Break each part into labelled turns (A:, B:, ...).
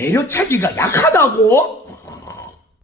A: 내려차기가 약하다고?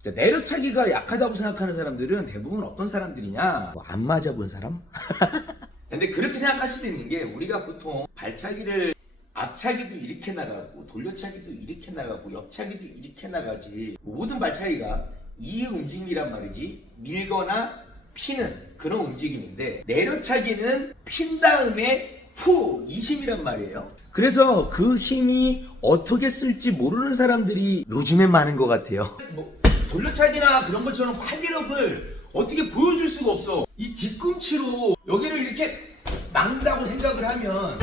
A: 자, 내려차기가 약하다고 생각하는 사람들은 대부분 어떤 사람들이냐? 뭐 안 맞아본 사람? 근데 그렇게 생각할 수도 있는 게 우리가 보통 발차기를 앞차기도 이렇게 나가고 돌려차기도 이렇게 나가고 옆차기도 이렇게 나가지 모든 발차기가 이 움직임이란 말이지 밀거나 피는 그런 움직임인데 내려차기는 핀 다음에 후 이 힘이란 말이에요 그래서 그 힘이 어떻게 쓸지 모르는 사람들이 요즘엔 많은 것 같아요 뭐 돌려차기나 그런 것처럼 활기력을 어떻게 보여줄 수가 없어 이 뒤꿈치로 여기를 이렇게 막는다고 생각을 하면.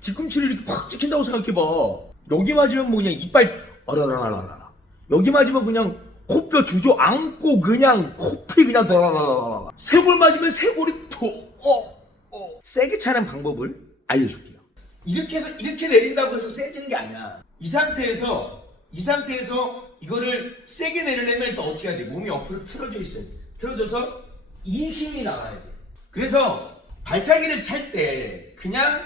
A: 뒤꿈치를 이렇게 팍 찍힌다고 생각해봐. 여기 맞으면 뭐 그냥 이빨 어라라라라. 여기 맞으면 그냥 코뼈 주저 안고 그냥 코피 그냥 더라라라라. 쇄골 맞으면 쇄골이 더어 어. 세게 차는 방법을 알려줄게요. 이렇게 해서 이렇게 내린다고 해서 세지는 게 아니야. 이 상태에서 이 상태에서 이거를 세게 내리려면 또 어떻게 해야 돼? 몸이 옆으로 틀어져 있어야 돼. 틀어져서 이 힘이 나와야 돼. 그래서 발차기를 찰 때 그냥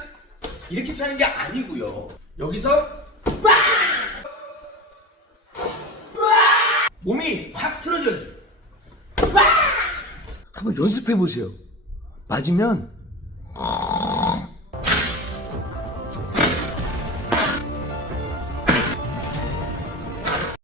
A: 이렇게 차는 게 아니고요. 여기서 몸이 확 틀어져야 돼. 빵! 한번 연습해 보세요. 맞으면